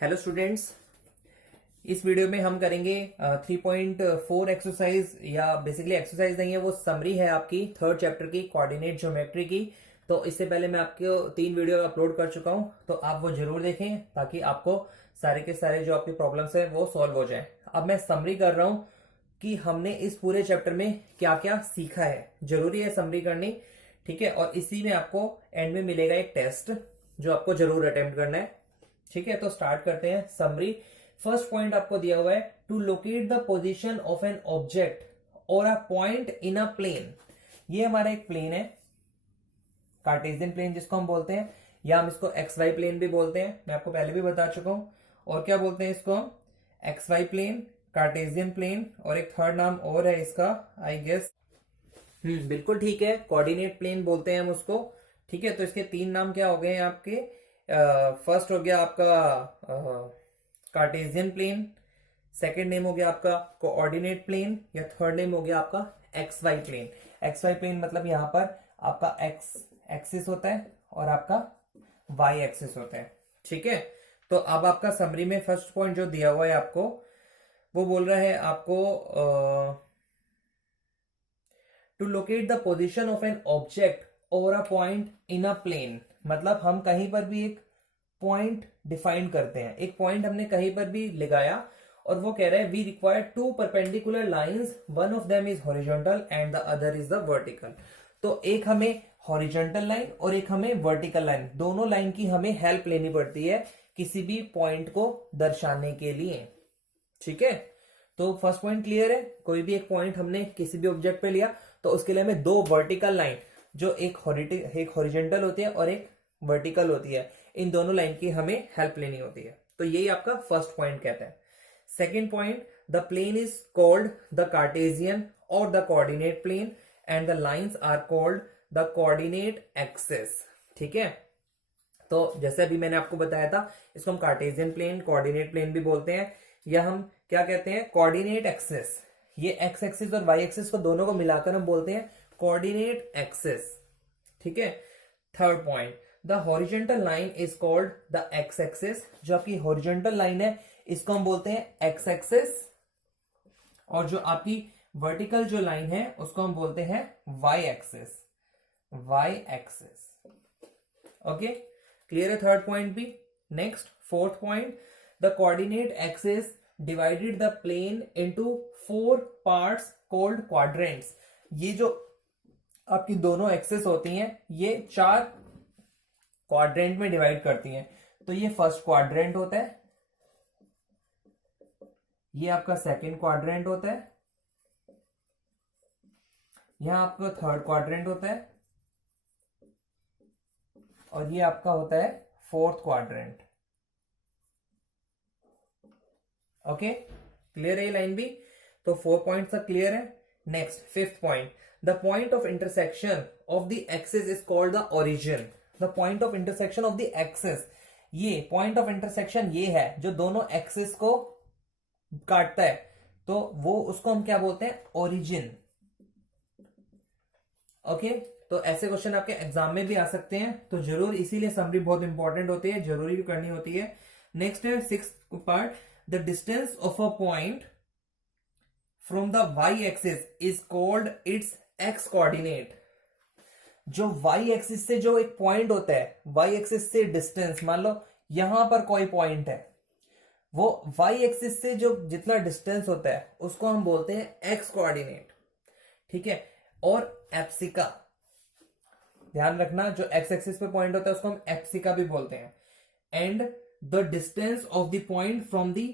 Hello students. इस video में हम करेंगे 3.4 एक्सरसाइज, या बेसिकली एक्सरसाइज नहीं है, वो समरी है आपकी थर्ड चैप्टर की कोऑर्डिनेट ज्योमेट्री की। तो इससे पहले मैं आपको 3 वीडियो अपलोड कर चुका हूं, तो आप वो जरूर देखें ताकि आपको सारे के सारे जो आपके प्रॉब्लम्स है वो सॉल्व हो जाए। अब मैं समरी कर रहा हूं कि हमने इस पूरे चैप्टर में क्या क्या सीखा है। जरूरी है समरी करनी, ठीक है। और इसी में आपको एंड में मिलेगा एक टेस्ट जो आपको जरूर अटेम्प्ट करना है, ठीक है। तो स्टार्ट करते हैं समरी। फर्स्ट पॉइंट आपको दिया हुआ है to locate the position of an object और a point in a plane. ये हमारा एक प्लेन है, कार्टेशियन प्लेन जिसको हम बोलते हैं, या हम इसको एक्स वाई प्लेन भी बोलते हैं, मैं आपको पहले भी बता चुका हूं। और क्या बोलते हैं इसको हम? X Y plane, Cartesian plane, और एक थर्ड नाम और है इसका, आई गेस। बिल्कुल ठीक है, कोऑर्डिनेट प्लेन बोलते हैं हम उसको, ठीक है। तो इसके 3 नाम क्या हो गए हैं आपके? फर्स्ट हो गया आपका कार्टेशियन प्लेन, सेकेंड नेम हो गया आपका कोऑर्डिनेट प्लेन, या थर्ड नेम हो गया आपका X Y plane. X Y plane मतलब यहां पर आपका एक्स एक्सिस होता है और आपका वाई एक्सिस होता है, ठीक है। तो अब आपका समरी में फर्स्ट पॉइंट जो दिया हुआ है आपको, वो बोल रहा है आपको to locate the position of an object और a point in a plane. मतलब हम कहीं पर भी एक पॉइंट डिफाइन करते हैं, एक पॉइंट हमने कहीं पर भी लगाया और वो कह रहा है we require 2 perpendicular lines, one of them is horizontal and the other is the vertical. तो एक हमें हॉरिजॉन्टल लाइन और एक हमें वर्टिकल लाइन, दोनों लाइन की हमें हेल्प लेनी पड़ती है किसी भी पॉइंट को दर्शाने के लिए, ठीक है। तो फर्स्ट पॉइंट क्लियर है। कोई भी एक पॉइंट हमने किसी भी ऑब्जेक्ट पे लिया तो उसके लिए हमें 2 वर्टिकल लाइन, जो एक हॉरिजॉन्टल होती है और एक वर्टिकल होती है, इन दोनों लाइन की हमें हेल्प लेनी होती है। तो यही आपका फर्स्ट पॉइंट कहता है। Second point, the plane is called the Cartesian और the coordinate plane and the lines are called the coordinate axis, ठीक है। तो जैसे अभी मैंने आपको बताया था, इसको हम कार्टेशियन प्लेन, कोऑर्डिनेट प्लेन भी बोलते हैं, या हम क्या कहते हैं, कोऑर्डिनेट एक्सिस। ये एक्स एक्सिस और वाई एक्सिस को दोनों को मिलाकर हम बोलते हैं कोऑर्डिनेट एक्सिस, ठीक है। Third point, the horizontal line is called the X axis. जो आपकी हॉरिजॉन्टल लाइन है इसको हम बोलते हैं एक्स एक्सिस, और जो आपकी वर्टिकल जो लाइन है उसको हम बोलते हैं Y axis, Y axis. Okay, clear है थर्ड पॉइंट भी। Next fourth point, the coordinate axis divided the plane into 4 parts called quadrants. ये जो आपकी दोनों एक्सिस होती हैं ये 4 क्वाड्रेंट में डिवाइड करती हैं। तो ये फर्स्ट क्वाड्रेंट होता है, ये आपका सेकंड क्वाड्रेंट होता है, यहां आपका थर्ड क्वाड्रेंट होता है, और ये आपका होता है फोर्थ क्वाड्रेंट। ओके, क्लियर है ये लाइन भी। तो 4 पॉइंट्स सब क्लियर है। Next fifth point, the point of intersection of the axis is called the origin. The point of intersection of the axis, ये पॉइंट ऑफ इंटरसेक्शन ये है जो दोनों एक्सिस को काटता है, तो वो उसको हम क्या बोलते हैं? ओरिजिन। ओके, तो ऐसे क्वेश्चन आपके एग्जाम में भी आ सकते हैं, तो जरूर इसीलिए समरी बहुत इंपॉर्टेंट होती है, जरूरी भी करनी होती है। नेक्स्ट है sixth part, the distance of a point from the Y axis is called its X coordinate. जो वाई एक्सिस से जो एक पॉइंट होता है, वाई एक्सिस से डिस्टेंस, मान लो यहां पर कोई पॉइंट है, वो वाई एक्सिस से जो जितना डिस्टेंस होता है उसको हम बोलते हैं एक्स कोऑर्डिनेट, ठीक है। और एप्सिका, ध्यान रखना, जो एक्स एक्सिस पे पॉइंट होता है उसको हम एप्सिका भी बोलते हैं। And the distance of the point from the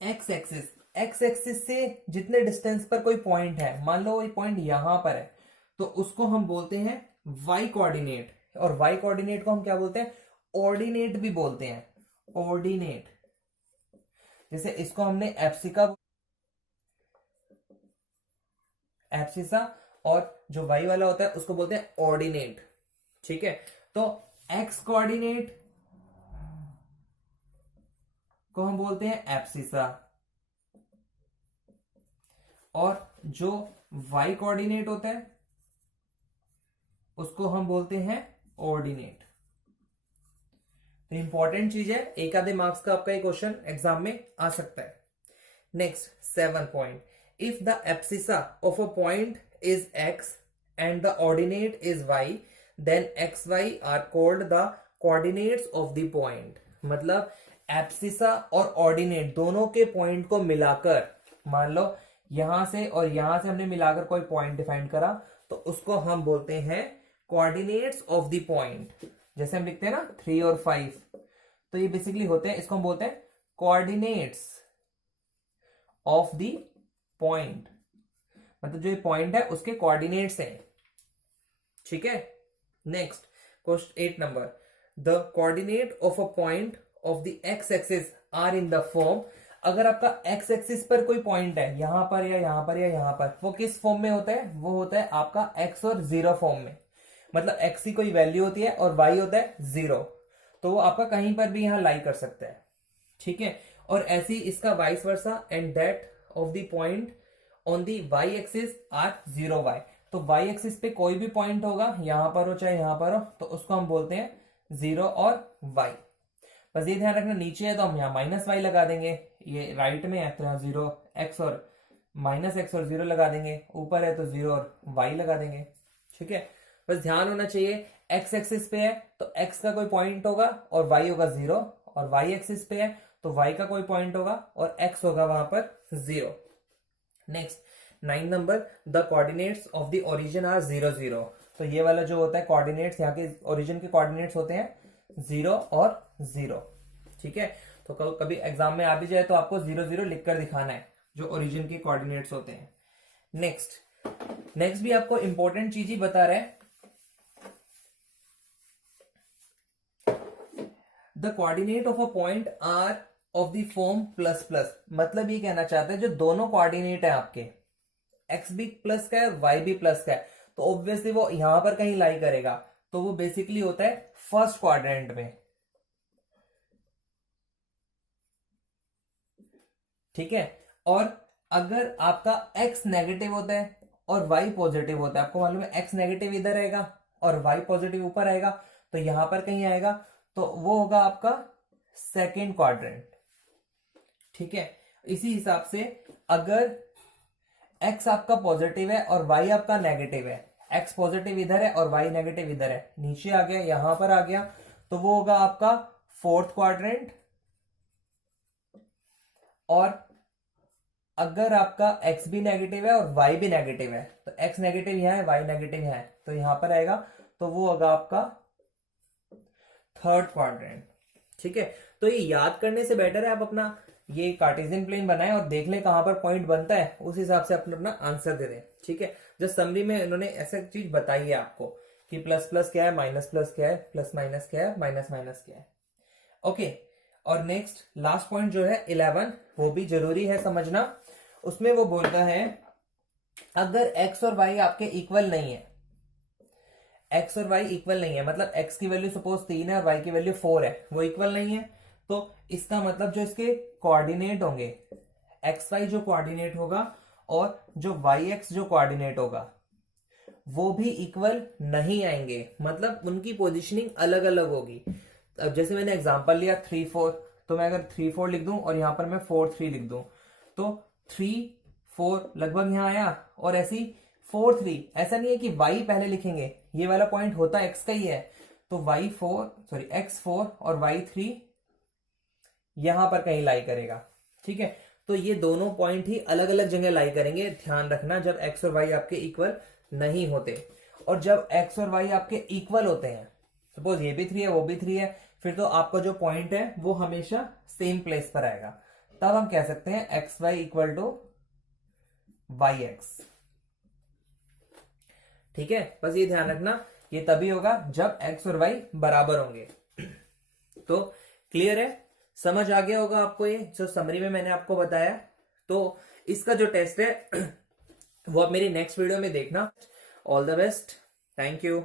X axis, x axis से जितने डिस्टेंस पर कोई पॉइंट है, मान लो ये पॉइंट यहां पर है, तो उसको हम बोलते हैं वाई कोऑर्डिनेट। और वाई कोऑर्डिनेट को हम क्या बोलते हैं? ऑर्डिनेट भी बोलते हैं, ऑर्डिनेट। जैसे इसको हमने एप्सिका, एप्सिसा, और जो वाई वाला होता है उसको बोलते हैं ऑर्डिनेट, ठीक है। तो एक्स कोऑर्डिनेट को हम बोलते हैं एप्सिसा, और जो वाई कोऑर्डिनेट होता है उसको हम बोलते हैं ऑर्डिनेट। तो इंपॉर्टेंट चीज है, एक आधे मार्क्स का आपका ये क्वेश्चन एग्जाम में आ सकता है। Next 7 point, if the abscissa of a point is X and the ordinate is Y then X Y are called the coordinates of the point. मतलब एब्सिसा और ऑर्डिनेट दोनों के पॉइंट को मिलाकर, मान लो यहां से और यहां से हमने मिलाकर कोई पॉइंट डिफाइन करा, तो उसको हम बोलते हैं कोऑर्डिनेट्स ऑफ द पॉइंट। जैसे हम लिखते हैं ना 3 और 5, तो ये बेसिकली होते हैं, इसको हम बोलते हैं कोऑर्डिनेट्स ऑफ द पॉइंट। मतलब जो ये पॉइंट है उसके कोऑर्डिनेट्स हैं, ठीक है। Next question 8 number, the coordinate of a point of the X axis are in the form. अगर आपका एक्स एक्सिस पर कोई पॉइंट है, यहां पर या यहां पर या यहां पर, वो किस फॉर्म में होता है? वो होता है आपका एक्स और 0 फॉर्म में। मतलब एक्स की कोई वैल्यू होती है और वाई होता है 0, तो वो आपका कहीं पर भी यहां लाई कर सकता है, ठीक है। और ऐसी इसका vice versa, and that of the point on the Y axis are 0 Y. तो वाई एक्सिस पे कोई भी पॉइंट होगा, यहां पर हो चाहे यहां पर हो, तो उसको हम बोलते हैं 0 और वाई। बस ये ध्यान रखना, नीचे है तो हम यहाँ माइनस वाई लगा देंगे, ये राइट में है तो यहाँ 0 एक्स और माइनस एक्स और 0 लगा देंगे, ऊपर है तो 0 और वाई लगा देंगे, ठीक है। बस ध्यान होना चाहिए, एक्स एक्सिस पे है तो एक्स का कोई पॉइंट होगा और वाई होगा 0, और वाई एक्सिस पे है तो वाई का कोई पॉइंट होगा और एक्स होगा वहां पर 0। Next 9 number, the coordinates of the origin are 0 0। तो ये वाला जो होता है कोऑर्डिनेट्स, यहाँ के ओरिजिन के कोऑर्डिनेट्स होते हैं 0 और 0, ठीक है। तो कभी एग्जाम में आ भी जाए तो आपको 0 0 लिखकर दिखाना है, जो ओरिजिन के कोऑर्डिनेट्स होते हैं। नेक्स्ट भी आपको इंपॉर्टेंट चीज ही बता रहा है, the coordinate of a point are of the form plus plus. मतलब ये कहना चाहते हैं जो दोनों कोऑर्डिनेट है आपके, एक्स भी प्लस का है और वाई भी प्लस का है, तो ऑब्वियसली वो यहां पर कहीं लाई करेगा, तो वो बेसिकली होता है फर्स्ट क्वाड्रेंट में, ठीक है। और अगर आपका x नेगेटिव होता है और y पॉजिटिव होता है, आपको मालूम है x नेगेटिव इधर रहेगा और y पॉजिटिव ऊपर आएगा, तो यहां पर कहीं आएगा, तो वो होगा आपका सेकेंड क्वाड्रेंट, ठीक है। इसी हिसाब से अगर x आपका पॉजिटिव है और y आपका नेगेटिव है, x पॉजिटिव इधर है और y नेगेटिव इधर है, नीचे आ गया यहां पर आ गया, तो वो होगा आपका फोर्थ क्वाड्रेंट। और अगर आपका x भी नेगेटिव है और y भी नेगेटिव है, तो x नेगेटिव यहां है, y नेगेटिव यहां है, तो यहां पर आएगा, तो वो होगा आपका थर्ड क्वाड्रेंट, ठीक है। तो ये याद करने से बेटर है आप अपना ये कार्टेशियन प्लेन बनाएं और देख लें कहां पर पॉइंट बनता है, उस हिसाब से अपना आंसर दे दें, ठीक है। जस्ट समरी में इन्होंने ऐसा चीज बताई है आपको कि प्लस प्लस क्या है, माइनस प्लस क्या है, प्लस माइनस क्या है, माइनस माइनस क्या है, ओके। और नेक्स्ट लास्ट पॉइंट जो है 11, वो भी जरूरी है समझना। उसमें वो बोलता है अगर x और y आपके इक्वल नहीं है, x और y इक्वल नहीं है, मतलब x की वैल्यू सपोज 3 है और y की वैल्यू 4 है, वो इक्वल नहीं है, तो इसका मतलब जो इसके कोऑर्डिनेट होंगे, xy जो कोऑर्डिनेट होगा और जो yx जो कोऑर्डिनेट होगा, वो भी इक्वल नहीं आएंगे, मतलब उनकी पोजीशनिंग अलग अलग होगी। अब जैसे मैंने एग्जांपल लिया 3 4, तो मैं अगर 3 4 लिख दूं और यहां पर मैं 4 3 लिख दूं, तो 3 4 लगभग यहां आया, और ऐसी 4 3, ऐसा नहीं है कि y पहले लिखेंगे, ये वाला पॉइंट होता x का ही है, तो x 4 और y 3 यहां पर कहीं लाई करेगा, ठीक है। तो ये दोनों पॉइंट ही अलग अलग जगह लाई करेंगे, ध्यान रखना, जब x और y आपके इक्वल नहीं होते। और जब x और y आपके इक्वल होते हैं, सपोज ये भी 3 है वो भी 3 है, फिर तो आपका जो पॉइंट है वो हमेशा सेम प्लेस पर आएगा, तब हम कह सकते हैं X Y equal to Y X, ठीक है। बस ये ध्यान रखना, ये तभी होगा जब x और y बराबर होंगे। तो क्लियर है, समझ आ गया होगा आपको ये जो समरी में मैंने आपको बताया। तो इसका जो टेस्ट है वो आप मेरी नेक्स्ट वीडियो में देखना। All the best, thank you.